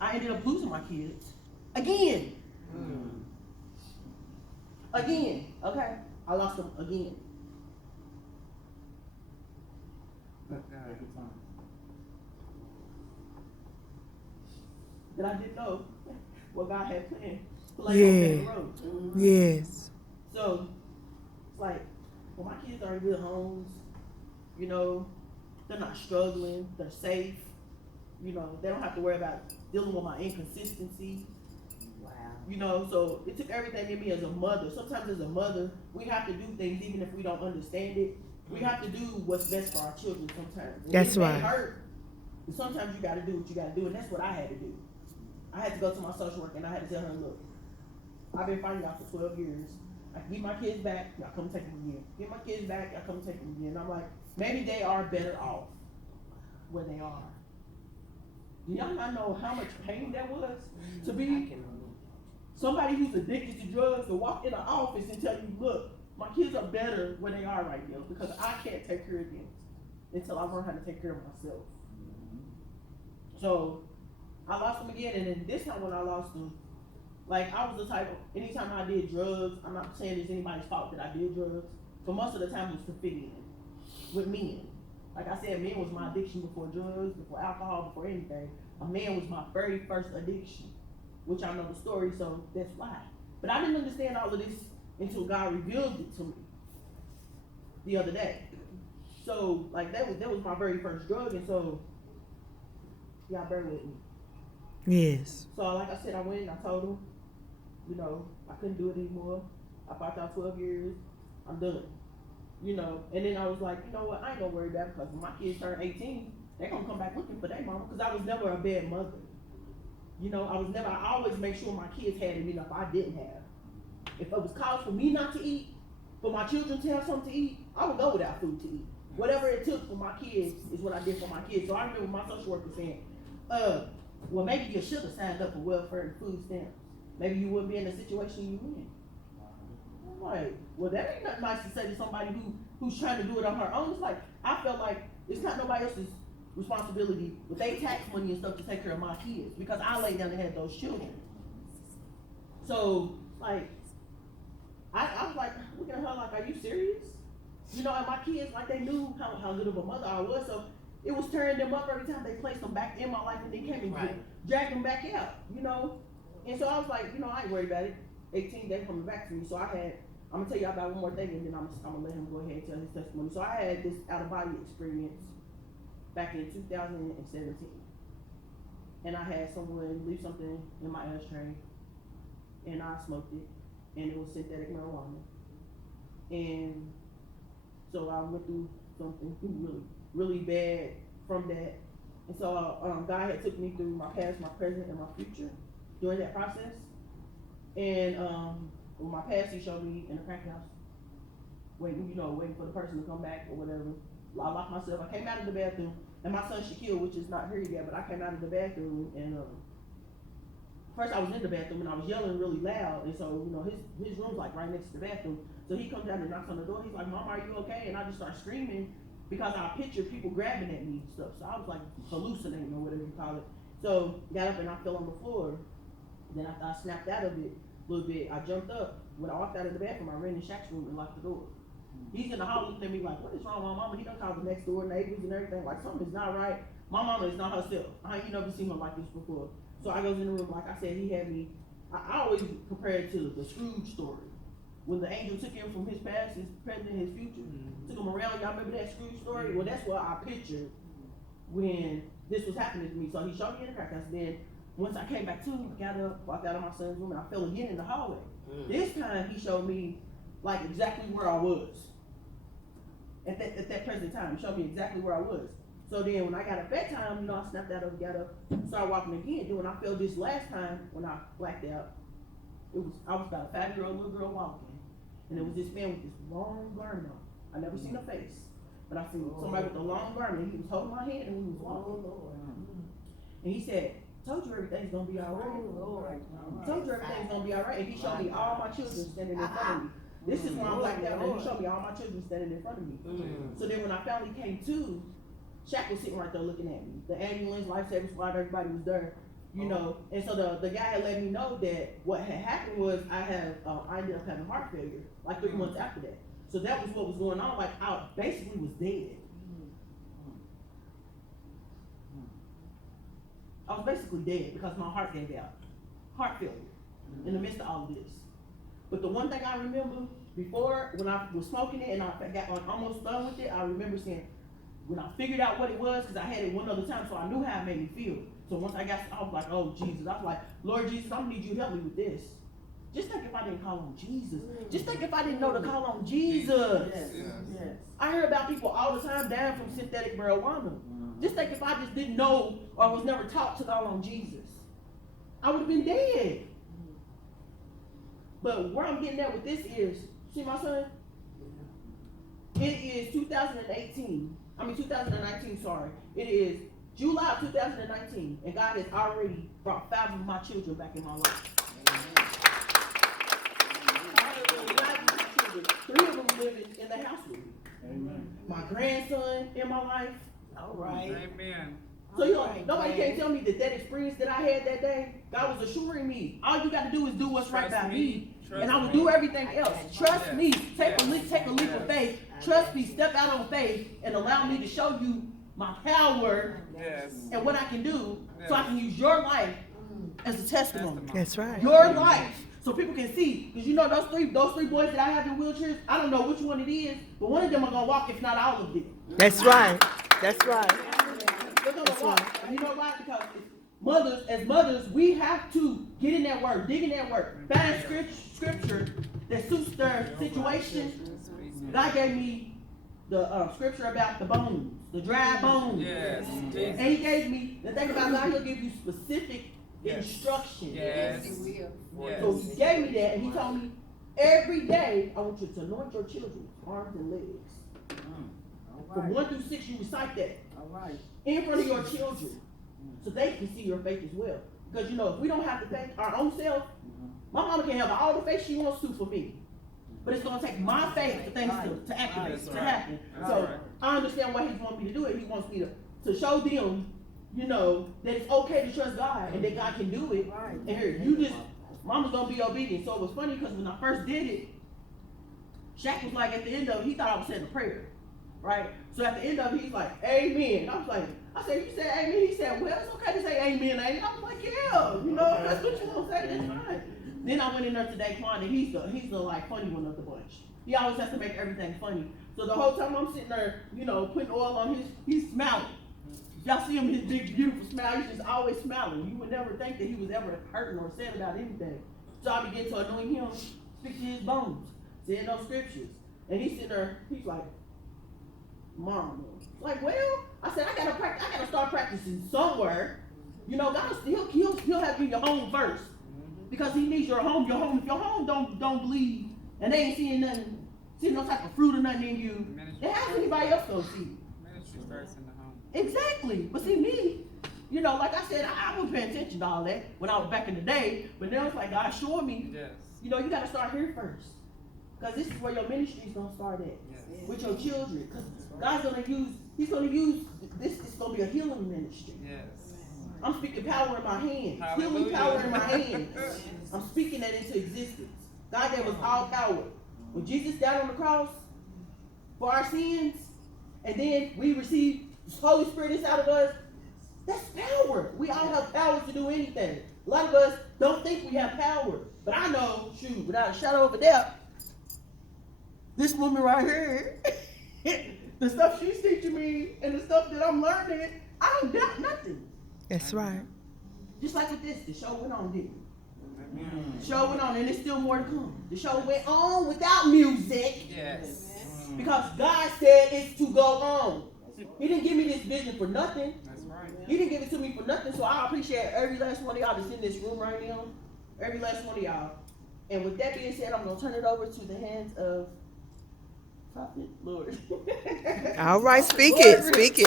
I ended up losing my kids again. Again, okay? I lost them again. That I didn't know what God had planned to lay on down the road. Yes. So it's like, well, my kids are in good homes, you know, they're not struggling, they're safe, you know, they don't have to worry about dealing with my inconsistency. Wow. You know, so it took everything in me as a mother. Sometimes as a mother, we have to do things even if we don't understand it. We have to do what's best for our children sometimes. And That's it may right. hurt, but sometimes you gotta do what you gotta do, and that's what I had to do. I had to go to my social worker and I had to tell her, look, I've been fighting y'all for 12 years. I can get my kids back, y'all come take them again. Get my kids back, y'all come take them again. And I'm like, maybe they are better off where they are. Do y'all not know how much pain that was? To be somebody who's addicted to drugs to walk in the office and tell you, look, my kids are better where they are right now because I can't take care of them until I learn how to take care of myself. So I lost them again, and then this time when I lost them, like I was the type of, anytime I did drugs, I'm not saying it's anybody's fault that I did drugs, but most of the time it was to fit in with men. Like I said, men was my addiction before drugs, before alcohol, before anything. A man was my very first addiction, which I know the story, so that's why. But I didn't understand all of this until God revealed it to me the other day. So like that was my very first drug, and so y'all bear with me. Yes. So like I said, I went and I told him, you know, I couldn't do it anymore. I fought out 12 years. I'm done. You know, and then I was like, you know what, I ain't gonna worry about it because when my kids turn 18, they gonna come back looking for their mama because I was never a bad mother. You know, I always make sure my kids had it enough I didn't have. If it was cause for me not to eat, for my children to have something to eat, I would go without food to eat. Whatever it took for my kids is what I did for my kids. So I remember my social worker saying, well, maybe you should have signed up for welfare and food stamps. Maybe you wouldn't be in the situation you in. I'm like, well, that ain't nothing nice to say to somebody who's trying to do it on her own. It's like, I felt like it's not nobody else's responsibility with their tax money and stuff to take care of my kids because I laid down and had those children. So, like, I was like, looking at her like, are you serious? You know, and my kids, like, they knew how good of a mother I was, so it was tearing them up every time they placed them back in my life and they came and dragged them back out, you know? And so I was like, you know, I ain't worried about it. 18, they coming back to me. So I'm gonna tell y'all about one more thing and then I'm gonna let him go ahead and tell his testimony. So I had this out-of-body experience back in 2017. And I had someone leave something in my ashtray and I smoked it and it was synthetic marijuana. And so I went through something really, really bad from that. And so God had took me through my past, my present, and my future during that process. And with my past, he showed me in a crack house, waiting for the person to come back or whatever. I locked myself. I came out of the bathroom, and my son Shaquille, which is not here yet, but I came out of the bathroom, and first I was in the bathroom and I was yelling really loud, and so his room's like right next to the bathroom. So he comes down and knocks on the door. He's like, "Mom, are you okay?" And I just start screaming because I pictured people grabbing at me and stuff. So I was like hallucinating or whatever you call it. So got up and I fell on the floor. Then after I snapped out of it a little bit, I jumped up. When I walked out of the bathroom, I ran in Shaq's room and locked the door. He's in the hall looking at me like, "What is wrong with my mama?" He done called the next door neighbors and everything. Like, something is not right. My mama is not herself. I ain't never seen her like this before. So I goes in the room, like I said, he had me. I always compare it to the Scrooge story. When the angel took him from his past, his present, and his future, took him around. Y'all remember that Scrooge story? Well, that's what I pictured when this was happening to me. So he showed me in the crack house. Then once I came back to, got up, walked out of my son's room, and I fell again in the hallway. This time he showed me like exactly where I was. At that present time, he showed me exactly where I was. So then when I got up that time, I snapped out of, got up, started walking again. Then when I fell this last time, when I blacked out, I was about a 5-year-old little girl walking. And it was this man with this long garment on. I never seen a face, but I seen somebody with a long garment. He was holding my hand and we was walking. And he said, "Told you everything's gonna be all right. Told you everything's gonna be all right." And he showed me all my children standing in front of me. This is why I'm blacked out. And he showed me all my children standing in front of me. So then when I finally came to, Shaq was sitting right there looking at me. The ambulance, lifesaving squad, everybody was there, you know. And so the guy had let me know that what had happened was I ended up having heart failure like 3 months after that. So that was what was going on. Like I basically was dead. I was basically dead because my heart gave out. Heart failure in the midst of all of this. But the one thing I remember before, when I was smoking it and I got almost done with it, I remember saying, when I figured out what it was, because I had it one other time, so I knew how it made me feel. So once I was like, oh Jesus, I was like, Lord Jesus, I'm gonna need you to help me with this. Just think if I didn't call on Jesus. Just think if I didn't know to call on Jesus. Yes. I hear about people all the time dying from synthetic marijuana. Just think if I just didn't know or was never taught to call on Jesus. I would have been dead. But where I'm getting at with this is, see my son? It is 2019, sorry. It is July of 2019, and God has already brought 5 of my children back in my life. 3 of them live in the house with me. Amen. My grandson in my life. All right. Amen. So you know, nobody can tell me that experience that I had that day, God was assuring me, all you got to do is do what's right by me, and I will do everything else. Trust me. Take a leap of faith. Trust me. Step out on faith and allow me to show you my power and what I can do, so I can use your life as a testimony. That's right. Your life, so people can see. Because you know those three boys that I have in wheelchairs, I don't know which one it is, but one of them are gonna walk, if not all of them. That's right. That's right. They're gonna walk. And you know why? Because as mothers, we have to get in that word, dig in that word, find scripture that suits their situation. God gave me the scripture about the bones, the dry bones. Yes. And He gave me the thing about God. He'll give you specific instructions. Yes. So He gave me that, and He told me every day I want you to anoint your children's arms and legs. From 1 through 6, you recite that. In front of your children, so they can see your faith as well. Because you know, if we don't have the faith our own self, my mama can have all the faith she wants to for me, but it's gonna take my faith for things to activate, to happen. So I understand why He wants me to do it. He wants me to show them, you know, that it's okay to trust God and that God can do it. And here, mama's gonna be obedient. So it was funny because when I first did it, Shaq was like, at the end of it, he thought I was saying a prayer. Right? So at the end of it, he's like, amen. I said, you said amen? He said, well, it's okay to say amen, ain't it? I was like, yeah, you know, that's what you want to say, that's fine. Then I went in there today, Quan, and he's the like funny one of the bunch. He always has to make everything funny. So the whole time I'm sitting there, you know, putting oil on he's smiling. Y'all see him, his big, beautiful smile, he's just always smiling. You would never think that he was ever hurting or sad about anything. So I began to anoint him, speak to his bones, saying those scriptures. And he's sitting there, he's like, Mom. Like, well, I said, I gotta start practicing somewhere. You know, God he'll have you in your home first. Because He needs your home. If your home don't believe and they ain't seeing no type of fruit or nothing in you, then how's anybody else gonna see? Ministry starts in the home. Exactly. But see me, you know, like I said, I wasn't paying attention to all that when I was back in the day, but now it's like God showed me, you know, you gotta start here first. Because this is where your ministry is gonna start at. With your children. Because God's He's gonna use this, it's gonna be a healing ministry. I'm speaking power in my hands. Healing power in my hands. I'm speaking that into existence. God gave us all power. When Jesus died on the cross for our sins, and then we received the Holy Spirit inside of us, that's power. We all have power to do anything. A lot of us don't think we have power. But I know, without a shadow of a doubt, this woman right here, the stuff she's teaching me and the stuff that I'm learning, I don't doubt nothing. That's right. Just like with this, the show went on, didn't it? The show went on, and there's still more to come. The show went on without music. Because God said it's to go on. He didn't give me this vision for nothing. That's right. He didn't give it to me for nothing, so I appreciate every last one of y'all that's in this room right now. Every last one of y'all. And with that being said, I'm going to turn it over to the hands of Prophet Lord. All right, speak it.